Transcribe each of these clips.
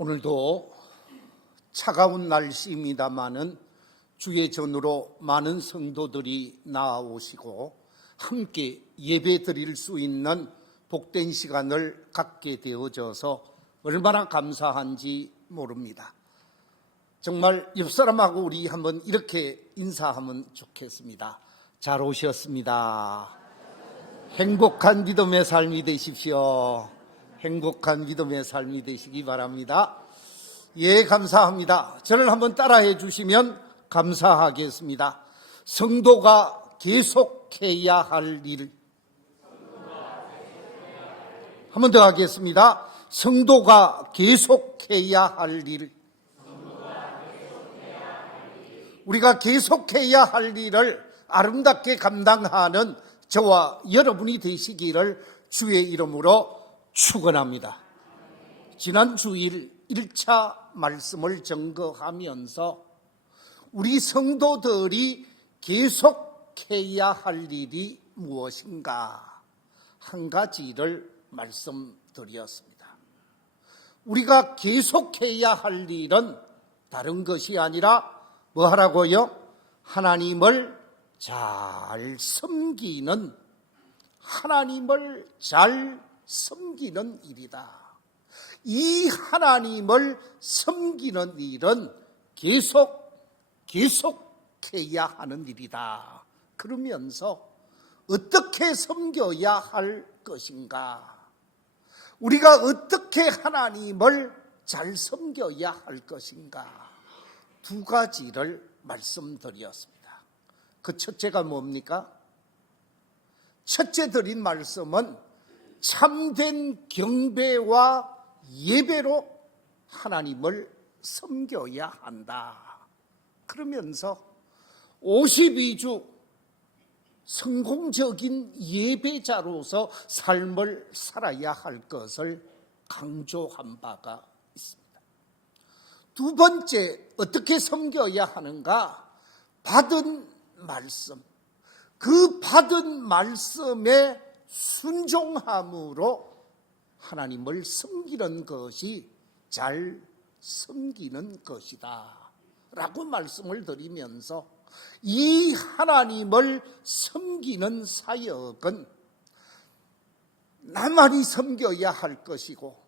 오늘도 차가운 날씨입니다마는 주의 전으로 많은 성도들이 나아오시고 함께 예배 드릴 수 있는 복된 시간을 갖게 되어져서 얼마나 감사한지 모릅니다. 정말 옆사람하고 우리 한번 이렇게 인사하면 좋겠습니다. 잘 오셨습니다. 행복한 믿음의 삶이 되십시오. 행복한 믿음의 삶이 되시기 바랍니다. 예, 감사합니다. 저를 한번 따라해 주시면 감사하겠습니다. 성도가 계속해야 할 일. 한 번 더 하겠습니다. 성도가 계속해야 할 일. 우리가 계속해야 할 일을 아름답게 감당하는 저와 여러분이 되시기를 주의 이름으로 축원합니다. 지난 주일 1차 말씀을 증거하면서 우리 성도들이 계속해야 할 일이 무엇인가 한 가지를 말씀드렸습니다. 우리가 계속해야 할 일은 다른 것이 아니라 뭐 하라고요? 하나님을 잘 섬기는, 하나님을 잘 섬기는 일이다. 이 하나님을 섬기는 일은 계속해야 하는 일이다. 그러면서 어떻게 섬겨야 할 것인가? 우리가 어떻게 하나님을 잘 섬겨야 할 것인가? 두 가지를 말씀드렸습니다. 그 첫째가 뭡니까? 첫째 드린 말씀은 참된 경배와 예배로 하나님을 섬겨야 한다. 그러면서 52주 성공적인 예배자로서 삶을 살아야 할 것을 강조한 바가 있습니다. 두 번째, 어떻게 섬겨야 하는가? 받은 말씀, 그 받은 말씀에 순종함으로 하나님을 섬기는 것이 잘 섬기는 것이다 라고 말씀을 드리면서 이 하나님을 섬기는 사역은 나만이 섬겨야 할 것이고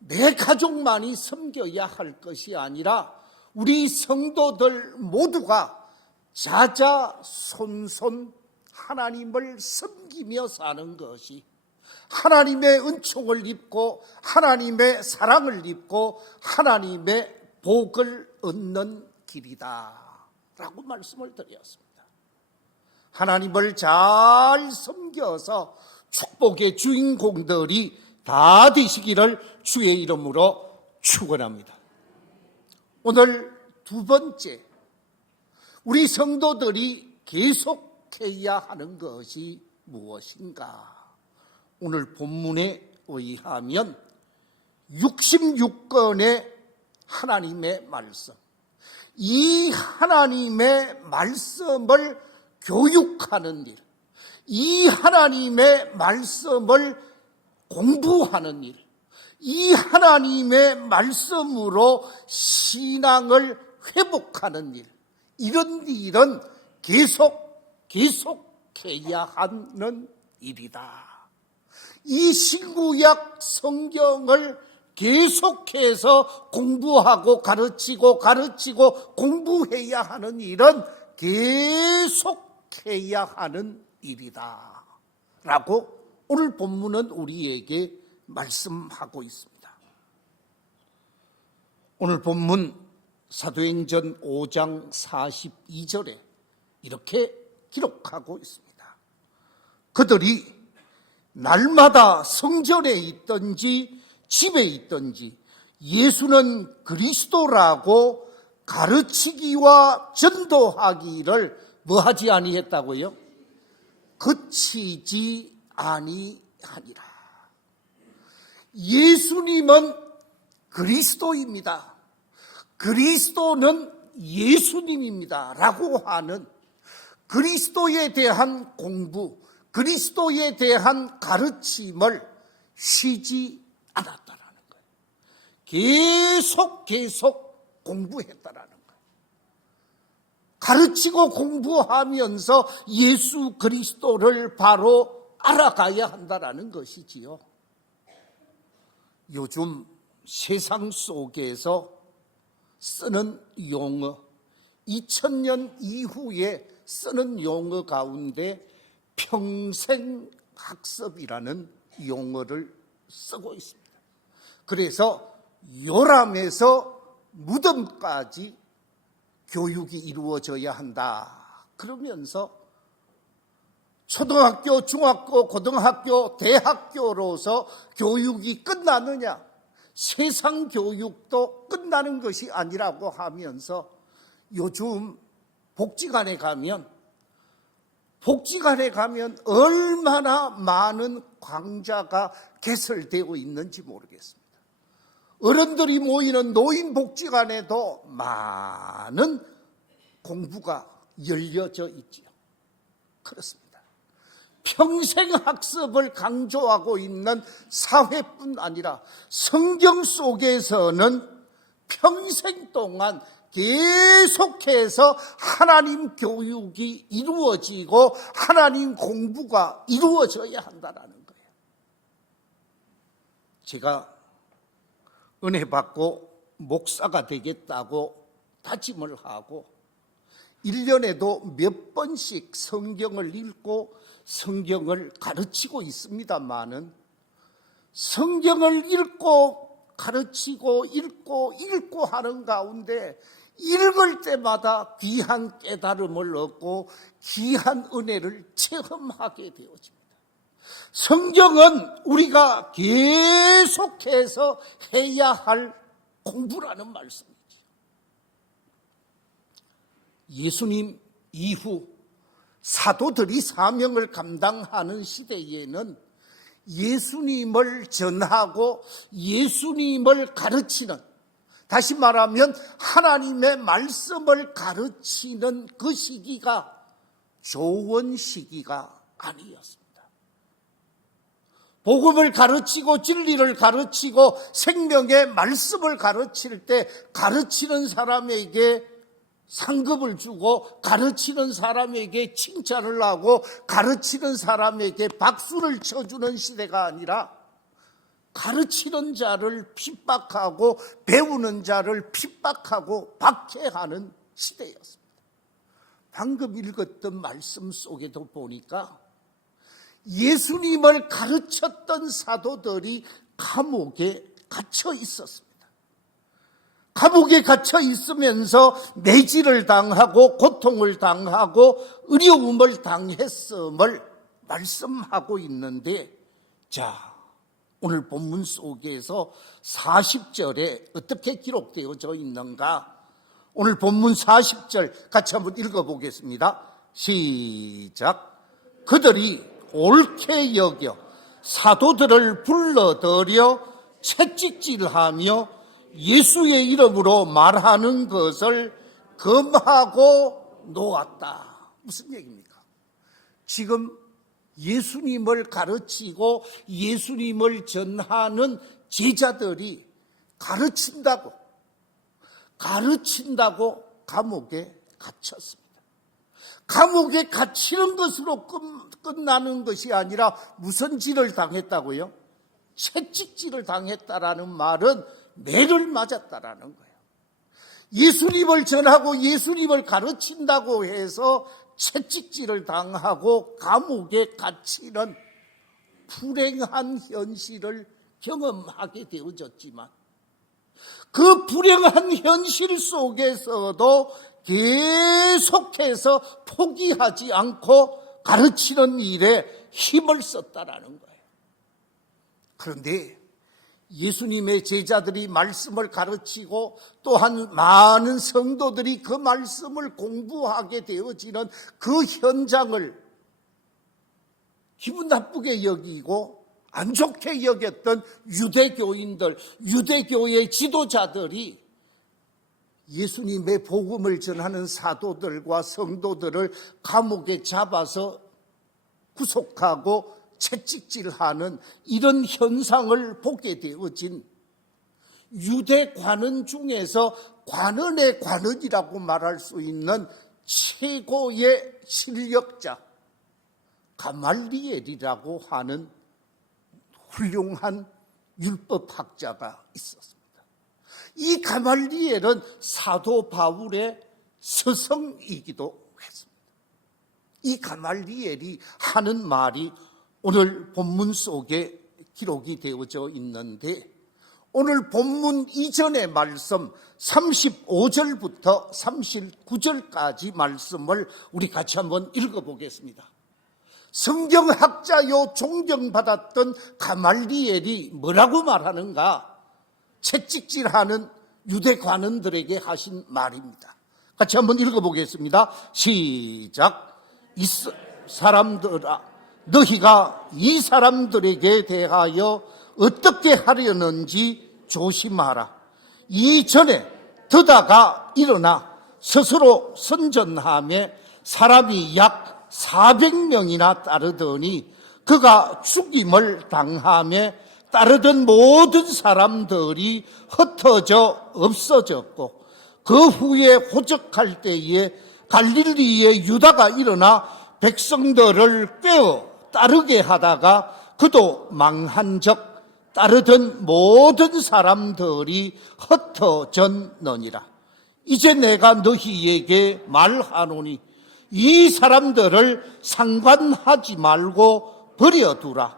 내 가족만이 섬겨야 할 것이 아니라 우리 성도들 모두가 자자손손 하나님을 섬기며 사는 것이 하나님의 은총을 입고 하나님의 사랑을 입고 하나님의 복을 얻는 길이다 라고 말씀을 드렸습니다. 하나님을 잘 섬겨서 축복의 주인공들이 다 되시기를 주의 이름으로 축원합니다. 오늘 두 번째, 우리 성도들이 계속해야 하는 것이 무엇인가? 오늘 본문에 의하면 66권의 하나님의 말씀, 이 하나님의 말씀을 교육하는 일, 이 하나님의 말씀을 공부하는 일, 이 하나님의 말씀으로 신앙을 회복하는 일, 이런 일은 계속해야 하는 일이다. 이 신구약 성경을 계속해서 공부하고 가르치고 공부해야 하는 일은 계속해야 하는 일이다 라고 오늘 본문은 우리에게 말씀하고 있습니다. 오늘 본문 사도행전 5장 42절에 이렇게 기록하고 있습니다. 그들이 날마다 성전에 있든지 집에 있든지 예수는 그리스도라고 가르치기와 전도하기를 뭐하지 아니했다고요? 그치지 아니하니라. 예수님은 그리스도입니다. 그리스도는 예수님입니다 라고 하는 그리스도에 대한 공부, 그리스도에 대한 가르침을 쉬지 않았다라는 거예요. 계속 공부했다라는 거예요. 가르치고 공부하면서 예수 그리스도를 바로 알아가야 한다라는 것이지요. 요즘 세상 속에서 쓰는 용어, 2000년 이후에 쓰는 용어 가운데 평생학습이라는 용어를 쓰고 있습니다. 그래서 요람에서 무덤까지 교육이 이루어져야 한다. 그러면서 초등학교, 중학교, 고등학교, 대학교로서 교육이 끝나느냐? 세상 교육도 끝나는 것이 아니라고 하면서 요즘 복지관에 가면 얼마나 많은 강좌가 개설되고 있는지 모르겠습니다. 어른들이 모이는 노인복지관에도 많은 공부가 열려져 있지요. 그렇습니다. 평생학습을 강조하고 있는 사회뿐 아니라 성경 속에서는 평생 동안 계속해서 하나님 교육이 이루어지고 하나님 공부가 이루어져야 한다는 거예요. 제가 은혜 받고 목사가 되겠다고 다짐을 하고 1년에도 몇 번씩 성경을 읽고 성경을 가르치고 있습니다마는 성경을 읽고 가르치고 읽고 하는 가운데 읽을 때마다 귀한 깨달음을 얻고 귀한 은혜를 체험하게 되어집니다. 성경은 우리가 계속해서 해야 할 공부라는 말씀이죠. 예수님 이후 사도들이 사명을 감당하는 시대에는 예수님을 전하고 예수님을 가르치는, 다시 말하면 하나님의 말씀을 가르치는 그 시기가 좋은 시기가 아니었습니다. 복음을 가르치고 진리를 가르치고 생명의 말씀을 가르칠 때 가르치는 사람에게 상급을 주고 가르치는 사람에게 칭찬을 하고 가르치는 사람에게 박수를 쳐주는 시대가 아니라 가르치는 자를 핍박하고 배우는 자를 핍박하고 박해하는 시대였습니다. 방금 읽었던 말씀 속에도 보니까 예수님을 가르쳤던 사도들이 감옥에 갇혀 있었습니다. 감옥에 갇혀 있으면서 매질을 당하고 고통을 당하고 어려움을 당했음을 말씀하고 있는데, 자, 오늘 본문 속에서 40절에 어떻게 기록되어져 있는가? 오늘 본문 40절 같이 한번 읽어보겠습니다. 시작. 그들이 옳게 여겨 사도들을 불러들여 채찍질하며 예수의 이름으로 말하는 것을 금하고 놓았다. 무슨 얘기입니까? 지금 예수님을 가르치고 예수님을 전하는 제자들이 가르친다고 감옥에 갇혔습니다. 감옥에 갇히는 것으로 끝나는 것이 아니라 무슨 질을 당했다고요? 채찍질을 당했다라는 말은 매를 맞았다라는 거예요. 예수님을 전하고 예수님을 가르친다고 해서 채찍질을 당하고 감옥에 갇히는 불행한 현실을 경험하게 되어졌지만 그 불행한 현실 속에서도 계속해서 포기하지 않고 가르치는 일에 힘을 썼다라는 거예요. 그런데 예수님의 제자들이 말씀을 가르치고 또한 많은 성도들이 그 말씀을 공부하게 되어지는 그 현장을 기분 나쁘게 여기고 안 좋게 여겼던 유대교인들, 유대교의 지도자들이 예수님의 복음을 전하는 사도들과 성도들을 감옥에 잡아서 구속하고 채찍질하는 이런 현상을 보게 되어진 유대 관원 중에서 관원의 관원이라고 말할 수 있는 최고의 실력자 가말리엘이라고 하는 훌륭한 율법학자가 있었습니다. 이 가말리엘은 사도 바울의 스승이기도 했습니다. 이 가말리엘이 하는 말이 오늘 본문 속에 기록이 되어져 있는데, 오늘 본문 이전의 말씀 35절부터 39절까지 말씀을 우리 같이 한번 읽어보겠습니다. 성경학자요 존경받았던 가말리엘이 뭐라고 말하는가? 채찍질하는 유대 관원들에게 하신 말입니다. 같이 한번 읽어보겠습니다. 시작. 이 사람들아, 너희가 이 사람들에게 대하여 어떻게 하려는지 조심하라. 이전에 드다가 일어나 스스로 선전하며 사람이 약 400명이나 따르더니 그가 죽임을 당하며 따르던 모든 사람들이 흩어져 없어졌고, 그 후에 호적할 때에 갈릴리의 유다가 일어나 백성들을 꿰어 따르게 하다가 그도 망한적 따르던 모든 사람들이 흩어졌느니라. 이제 내가 너희에게 말하노니 이 사람들을 상관하지 말고 버려두라.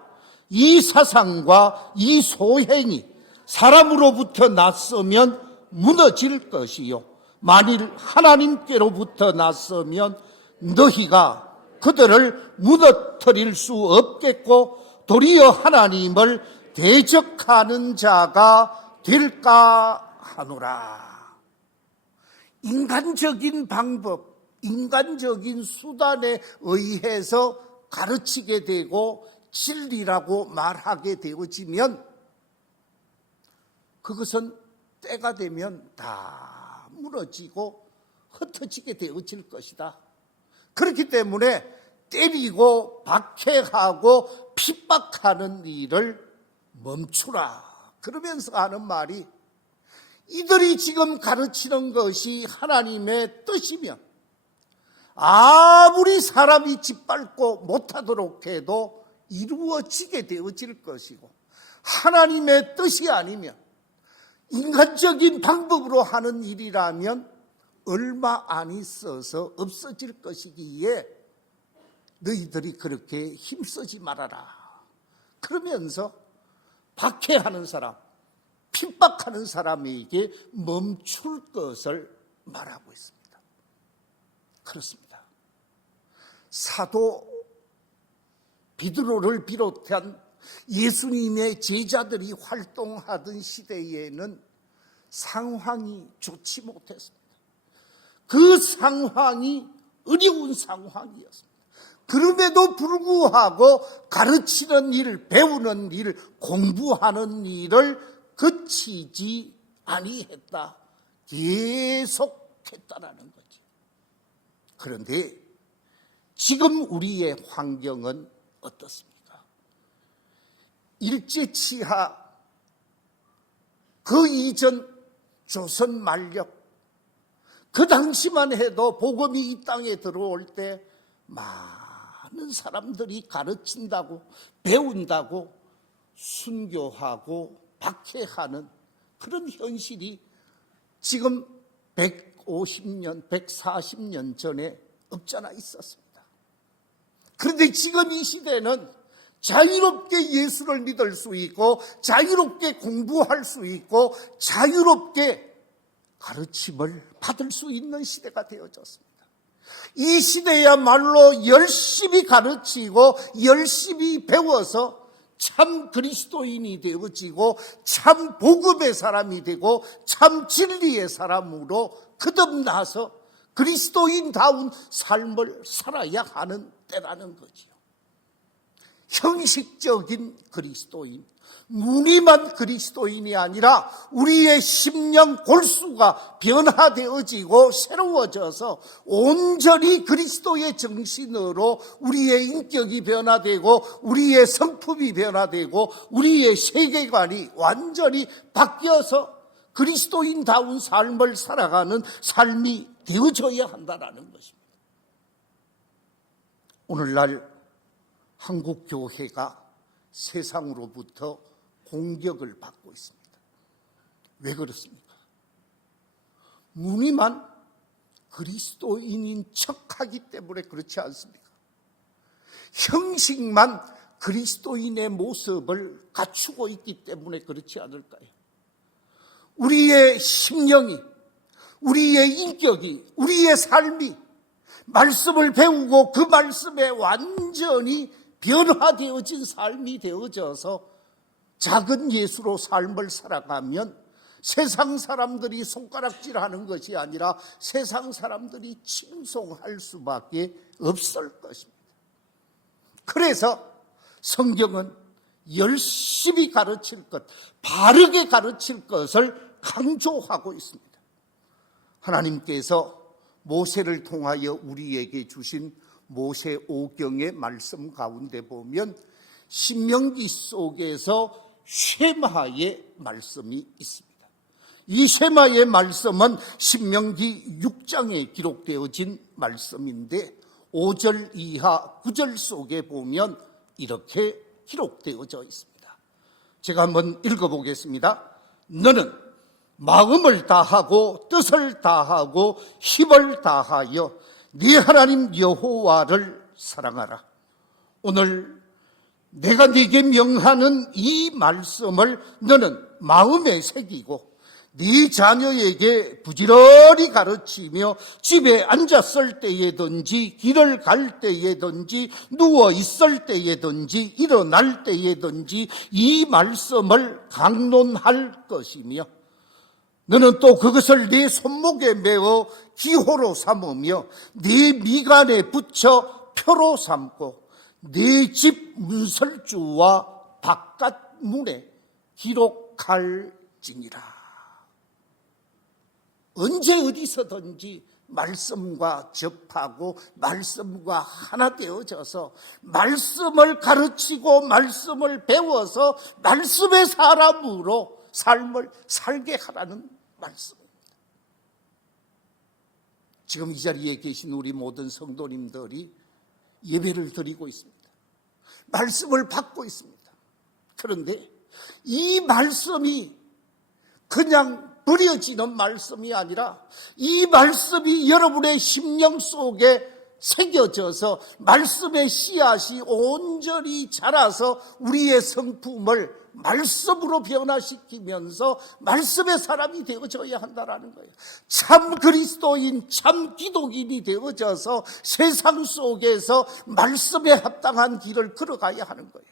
이 사상과 이 소행이 사람으로부터 났으면 무너질 것이요, 만일 하나님께로부터 났으면 너희가 그들을 무너뜨릴 수 없겠고 도리어 하나님을 대적하는 자가 될까 하노라. 인간적인 방법, 인간적인 수단에 의해서 가르치게 되고 진리라고 말하게 되어지면 그것은 때가 되면 다 무너지고 흩어지게 되어질 것이다. 그렇기 때문에 때리고 박해하고 핍박하는 일을 멈추라 그러면서 하는 말이, 이들이 지금 가르치는 것이 하나님의 뜻이면 아무리 사람이 짓밟고 못하도록 해도 이루어지게 되어질 것이고, 하나님의 뜻이 아니면 인간적인 방법으로 하는 일이라면 얼마 안 있어서 없어질 것이기에 너희들이 그렇게 힘쓰지 말아라 그러면서 박해하는 사람, 핍박하는 사람에게 멈출 것을 말하고 있습니다. 그렇습니다. 사도 베드로를 비롯한 예수님의 제자들이 활동하던 시대에는 상황이 좋지 못했습니다. 그 상황이 어려운 상황이었습니다. 그럼에도 불구하고 가르치는 일, 배우는 일, 공부하는 일을 그치지 아니했다. 계속했다라는 거죠. 그런데 지금 우리의 환경은 어떻습니까? 일제치하, 그 이전 조선 만력, 그 당시만 해도 복음이 이 땅에 들어올 때 많은 사람들이 가르친다고, 배운다고, 순교하고 박해하는 그런 현실이 지금 150년, 140년 전에 없잖아 있었습니다. 그런데 지금 이 시대는 자유롭게 예수를 믿을 수 있고, 자유롭게 공부할 수 있고, 자유롭게 가르침을 받을 수 있는 시대가 되어졌습니다. 이 시대야말로 열심히 가르치고 열심히 배워서 참 그리스도인이 되어지고 참 복음의 사람이 되고 참 진리의 사람으로 거듭나서 그리스도인다운 삶을 살아야 하는 때라는 거지요. 형식적인 그리스도인, 무늬만 그리스도인이 아니라 우리의 심령 골수가 변화되어지고 새로워져서 온전히 그리스도의 정신으로 우리의 인격이 변화되고 우리의 성품이 변화되고 우리의 세계관이 완전히 바뀌어서 그리스도인다운 삶을 살아가는 삶이 되어져야 한다는 것입니다. 오늘날 한국 교회가 세상으로부터 공격을 받고 있습니다. 왜 그렇습니까? 무늬만 그리스도인인 척하기 때문에 그렇지 않습니까? 형식만 그리스도인의 모습을 갖추고 있기 때문에 그렇지 않을까요? 우리의 심령이, 우리의 인격이, 우리의 삶이 말씀을 배우고 그 말씀에 완전히 변화되어진 삶이 되어져서 작은 예수로 삶을 살아가면 세상 사람들이 손가락질하는 것이 아니라 세상 사람들이 칭송할 수밖에 없을 것입니다. 그래서 성경은 열심히 가르칠 것, 바르게 가르칠 것을 강조하고 있습니다. 하나님께서 모세를 통하여 우리에게 주신 모세 오경의 말씀 가운데 보면 신명기 속에서 쉐마의 말씀이 있습니다. 이 쉐마의 말씀은 신명기 6장에 기록되어진 말씀인데 5절 이하 9절 속에 보면 이렇게 기록되어져 있습니다. 제가 한번 읽어보겠습니다. 너는 마음을 다하고 뜻을 다하고 힘을 다하여 네 하나님 여호와를 사랑하라. 오늘 내가 네게 명하는 이 말씀을 너는 마음에 새기고 네 자녀에게 부지런히 가르치며 집에 앉았을 때에든지 길을 갈 때에든지 누워 있을 때에든지 일어날 때에든지 이 말씀을 강론할 것이며 너는 또 그것을 네 손목에 메어 기호로 삼으며 네 미간에 붙여 표로 삼고 네 집 문설주와 바깥 문에 기록할지니라. 언제 어디서든지 말씀과 접하고 말씀과 하나 되어져서 말씀을 가르치고 말씀을 배워서 말씀의 사람으로 삶을 살게 하라는 말씀입니다. 지금 이 자리에 계신 우리 모든 성도님들이 예배를 드리고 있습니다. 말씀을 받고 있습니다. 그런데 이 말씀이 그냥 버려지는 말씀이 아니라 이 말씀이 여러분의 심령 속에 새겨져서 말씀의 씨앗이 온전히 자라서 우리의 성품을 말씀으로 변화시키면서 말씀의 사람이 되어져야 한다는 거예요. 참 그리스도인, 참 기독인이 되어져서 세상 속에서 말씀에 합당한 길을 걸어가야 하는 거예요.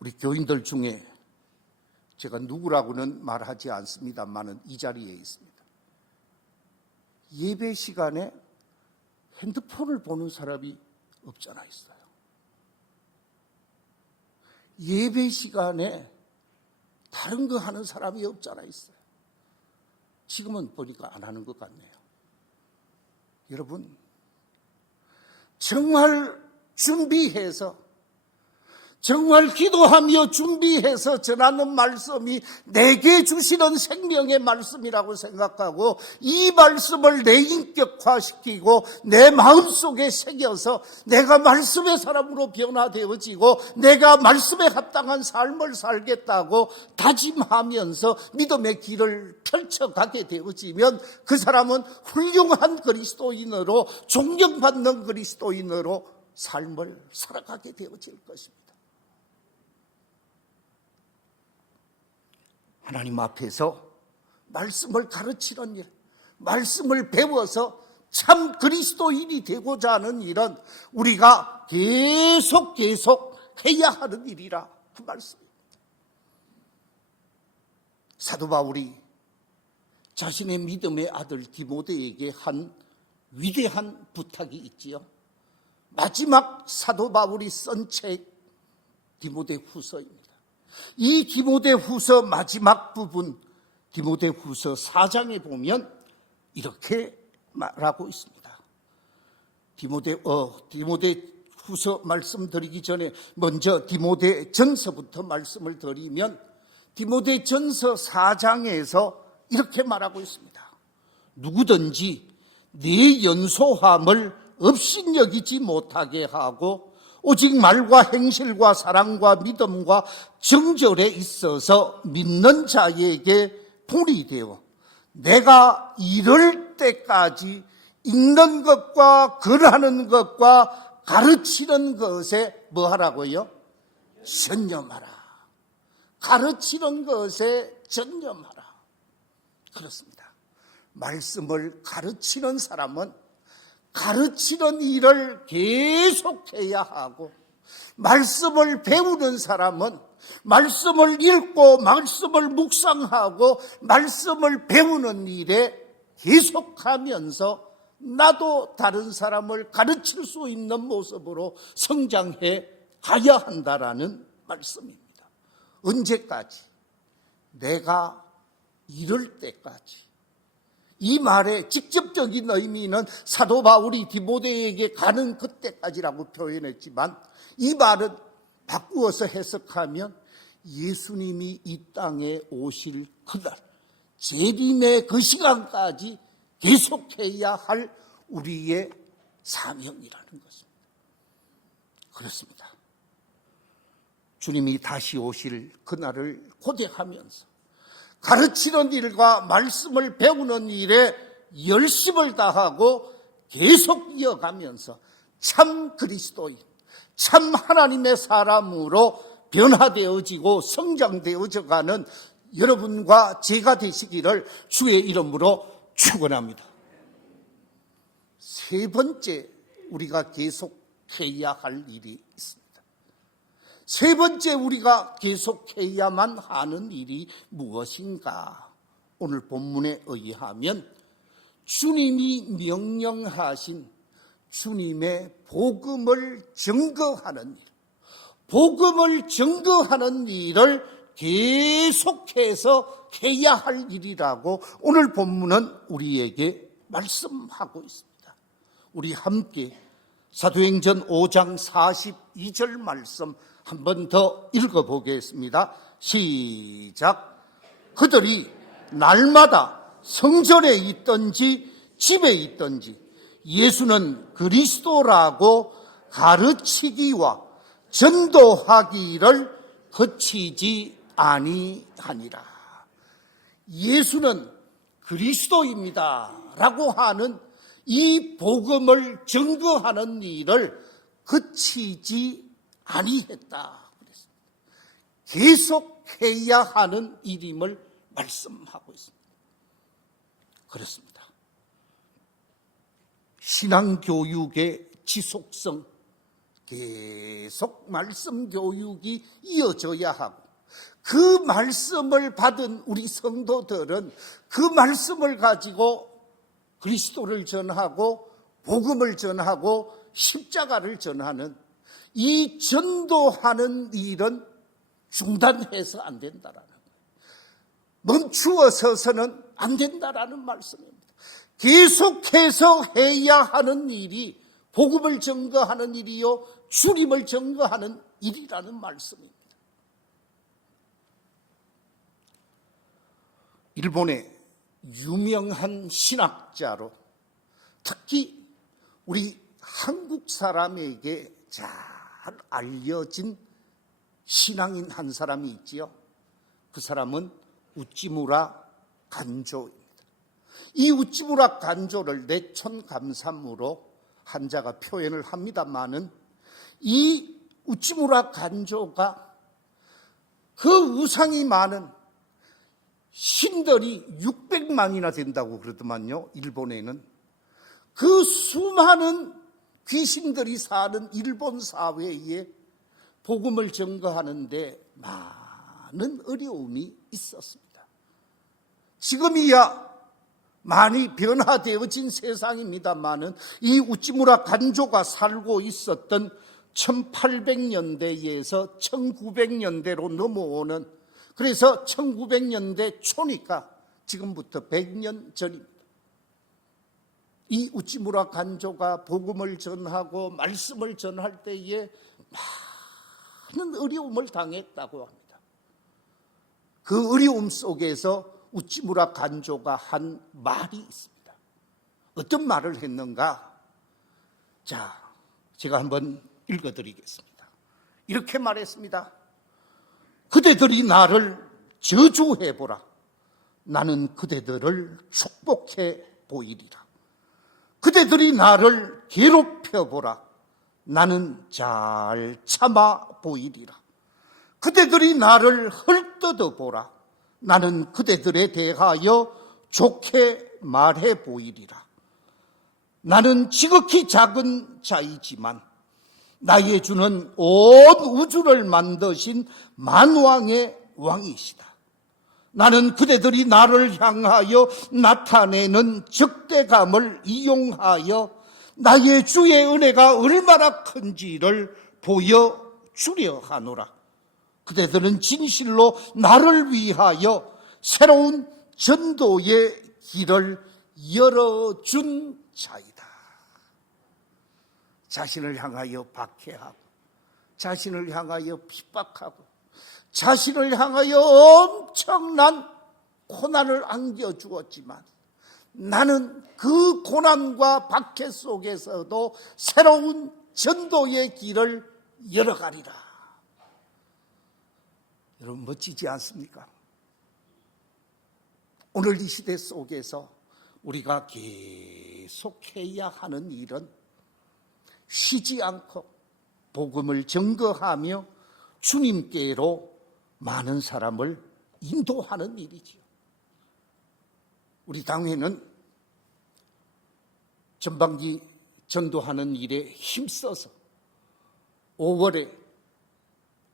우리 교인들 중에 제가 누구라고는 말하지 않습니다만은 이 자리에 있습니다. 예배 시간에 핸드폰을 보는 사람이 없잖아 있어요. 예배 시간에 다른 거 하는 사람이 없잖아 있어요. 지금은 보니까 안 하는 것 같네요. 여러분, 정말 준비해서 정말 기도하며 준비해서 전하는 말씀이 내게 주시는 생명의 말씀이라고 생각하고 이 말씀을 내 인격화시키고 내 마음속에 새겨서 내가 말씀의 사람으로 변화되어지고 내가 말씀에 합당한 삶을 살겠다고 다짐하면서 믿음의 길을 펼쳐가게 되어지면 그 사람은 훌륭한 그리스도인으로 존경받는 그리스도인으로 삶을 살아가게 되어질 것입니다. 하나님 앞에서 말씀을 가르치는 일, 말씀을 배워서 참 그리스도인이 되고자 하는 일은 우리가 계속 해야 하는 일이라 그 말씀입니다. 사도 바울이 자신의 믿음의 아들 디모데에게 한 위대한 부탁이 있지요. 마지막 사도 바울이 쓴 책 디모데 후서입니다. 이 디모데 후서 마지막 부분 디모데 후서 4장에 보면 이렇게 말하고 있습니다. 디모데 후서 말씀드리기 전에 먼저 디모데 전서부터 말씀을 드리면 디모데 전서 4장에서 이렇게 말하고 있습니다. 누구든지 네 연소함을 업신여기지 못하게 하고 오직 말과 행실과 사랑과 믿음과 정절에 있어서 믿는 자에게 본이 되어 내가 이럴 때까지 읽는 것과 글하는 것과 가르치는 것에 뭐 하라고요? 전념하라. 가르치는 것에 전념하라. 그렇습니다. 말씀을 가르치는 사람은 가르치는 일을 계속해야 하고, 말씀을 배우는 사람은 말씀을 읽고 말씀을 묵상하고 말씀을 배우는 일에 계속하면서 나도 다른 사람을 가르칠 수 있는 모습으로 성장해 가야 한다라는 말씀입니다. 언제까지? 내가 이럴 때까지. 이 말의 직접적인 의미는 사도 바울이 디모데에게 가는 그때까지라고 표현했지만, 이 말은 바꾸어서 해석하면 예수님이 이 땅에 오실 그날, 재림의 그 시간까지 계속해야 할 우리의 사명이라는 것입니다. 그렇습니다. 주님이 다시 오실 그날을 고대하면서 가르치는 일과 말씀을 배우는 일에 열심을 다하고 계속 이어가면서 참 그리스도인, 참 하나님의 사람으로 변화되어지고 성장되어져 가는 여러분과 제가 되시기를 주의 이름으로 축원합니다. 세 번째, 우리가 계속해야 할 일이 있습니다. 세 번째, 우리가 계속해야만 하는 일이 무엇인가? 오늘 본문에 의하면 주님이 명령하신 주님의 복음을 증거하는 일, 복음을 증거하는 일을 계속해서 해야 할 일이라고 오늘 본문은 우리에게 말씀하고 있습니다. 우리 함께 사도행전 5장 42절 말씀 한 번 더 읽어보겠습니다. 시작. 그들이 날마다 성전에 있든지 집에 있든지 예수는 그리스도라고 가르치기와 전도하기를 그치지 아니하니라. 예수는 그리스도입니다 라고 하는 이 복음을 증거하는 일을 그치지 아니했다. 계속해야 하는 일임을 말씀하고 있습니다. 그렇습니다. 신앙교육의 지속성, 계속 말씀 교육이 이어져야 하고, 그 말씀을 받은 우리 성도들은 그 말씀을 가지고 그리스도를 전하고 복음을 전하고 십자가를 전하는 이 전도하는 일은 중단해서 안 된다라는 거예요. 멈추어 서서는 안 된다라는 말씀입니다. 계속해서 해야 하는 일이 복음을 증거하는 일이요 주님을 증거하는 일이라는 말씀입니다. 일본의 유명한 신학자로 특히 우리 한국 사람에게 잘 알려진 신앙인 한 사람이 있지요. 그 사람은 우찌무라 간조입니다. 이 우찌무라 간조를 내천감삼으로 한자가 표현을 합니다마는, 이 우찌무라 간조가 그 우상이 많은 신들이 600만이나 된다고 그러더만요. 일본에는 그 수많은 귀신들이 사는 일본 사회에 복음을 증거하는데 많은 어려움이 있었습니다. 지금이야 많이 변화되어진 세상입니다마는 이 우찌무라 간조가 살고 있었던 1800년대에서 1900년대로 넘어오는, 그래서 1900년대 초니까 지금부터 100년 전입니다. 이 우찌무라 간조가 복음을 전하고 말씀을 전할 때에 많은 어려움을 당했다고 합니다. 그 어려움 속에서 우찌무라 간조가 한 말이 있습니다. 어떤 말을 했는가? 자, 제가 한번 읽어드리겠습니다. 이렇게 말했습니다. 그대들이 나를 저주해보라. 나는 그대들을 축복해 보이리라. 그대들이 나를 괴롭혀보라. 나는 잘 참아 보이리라. 그대들이 나를 헐뜯어보라. 나는 그대들에 대하여 좋게 말해 보이리라. 나는 지극히 작은 자이지만 나의 주는 온 우주를 만드신 만왕의 왕이시다. 나는 그대들이 나를 향하여 나타내는 적대감을 이용하여 나의 주의 은혜가 얼마나 큰지를 보여주려 하노라. 그대들은 진실로 나를 위하여 새로운 전도의 길을 열어준 자이다. 자신을 향하여 박해하고, 자신을 향하여 핍박하고, 자신을 향하여 엄청난 고난을 안겨주었지만 나는 그 고난과 박해 속에서도 새로운 전도의 길을 열어가리라. 여러분, 멋지지 않습니까? 오늘 이 시대 속에서 우리가 계속해야 하는 일은 쉬지 않고 복음을 증거하며 주님께로 많은 사람을 인도하는 일이지요. 우리 당회는 전반기 전도하는 일에 힘써서 5월에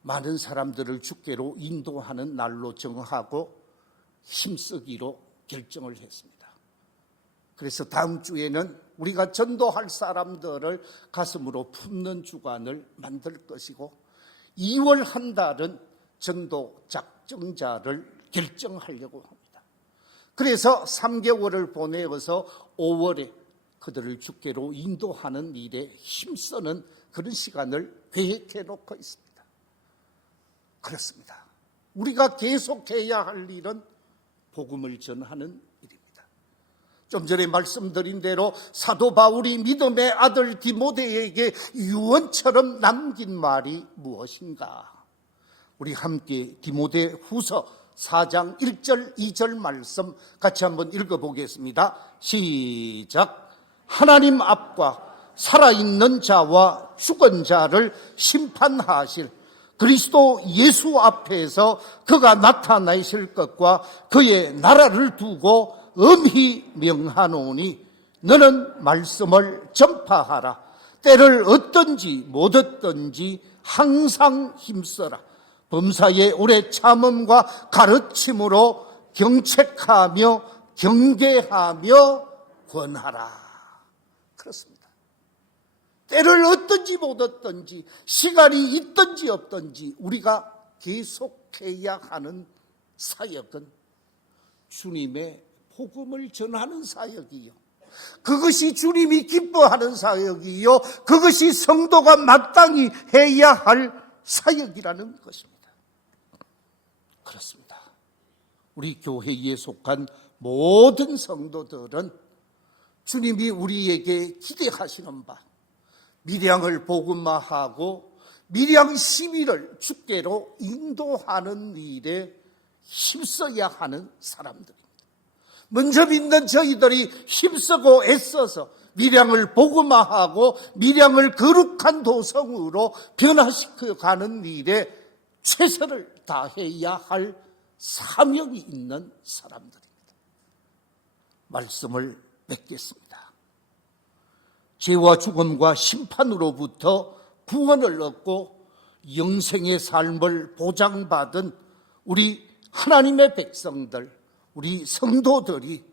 많은 사람들을 주께로 인도하는 날로 정하고 힘쓰기로 결정을 했습니다. 그래서 다음 주에는 우리가 전도할 사람들을 가슴으로 품는 주간을 만들 것이고 2월 한 달은 전도 작정자를 결정하려고 합니다. 그래서 3개월을 보내어서 5월에 그들을 주께로 인도하는 일에 힘쓰는 그런 시간을 계획해 놓고 있습니다. 그렇습니다. 우리가 계속해야 할 일은 복음을 전하는 일입니다. 좀 전에 말씀드린 대로 사도 바울이 믿음의 아들 디모데에게 유언처럼 남긴 말이 무엇인가? 우리 함께 디모데 후서 4장 1절 2절 말씀 같이 한번 읽어보겠습니다. 시작. 하나님 앞과 살아있는 자와 죽은 자를 심판하실 그리스도 예수 앞에서 그가 나타나실 것과 그의 나라를 두고 엄히 명하노니 너는 말씀을 전파하라. 때를 얻든지 못 얻든지 항상 힘써라. 범사의 오래 참음과 가르침으로 경책하며 경계하며 권하라. 그렇습니다. 때를 얻든지 못 얻든지 시간이 있든지 없든지 우리가 계속해야 하는 사역은 주님의 복음을 전하는 사역이요, 그것이 주님이 기뻐하는 사역이요, 그것이 성도가 마땅히 해야 할 사역이라는 것입니다. 그렇습니다. 우리 교회에 속한 모든 성도들은 주님이 우리에게 기대하시는 바 밀양을 복음화하고 밀양 시민을 주께로 인도하는 일에 힘써야 하는 사람들입니다. 먼저 믿는 저희들이 힘쓰고 애써서 밀양을 복음화하고 밀양을 거룩한 도성으로 변화시켜가는 일에 최선을 다해야 할 사명이 있는 사람들입니다. 말씀을 맺겠습니다. 죄와 죽음과 심판으로부터 구원을 얻고 영생의 삶을 보장받은 우리 하나님의 백성들, 우리 성도들이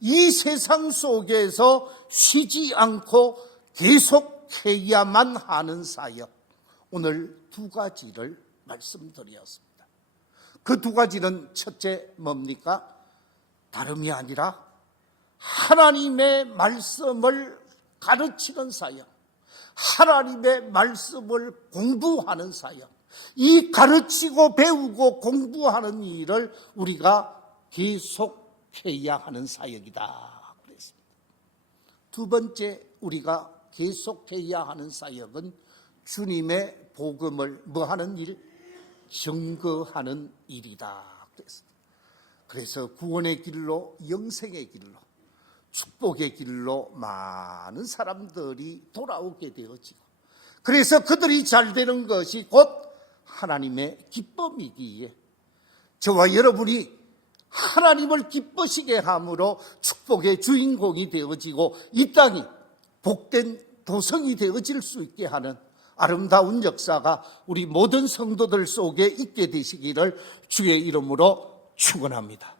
이 세상 속에서 쉬지 않고 계속해야만 하는 사역, 오늘 두 가지를 말씀드렸습니다. 그 두 가지는 첫째 뭡니까? 다름이 아니라 하나님의 말씀을 가르치는 사역, 하나님의 말씀을 공부하는 사역, 이 가르치고 배우고 공부하는 일을 우리가 계속해야 하는 사역이다 그랬습니다. 두 번째 우리가 계속해야 하는 사역은 주님의 복음을 뭐하는 일? 증거하는 일이다 그랬습니다. 그래서 구원의 길로, 영생의 길로, 축복의 길로 많은 사람들이 돌아오게 되어지고, 그래서 그들이 잘 되는 것이 곧 하나님의 기쁨이기에 저와 여러분이 하나님을 기쁘시게 함으로 축복의 주인공이 되어지고 이 땅이 복된 도성이 되어질 수 있게 하는 아름다운 역사가 우리 모든 성도들 속에 있게 되시기를 주의 이름으로 축원합니다.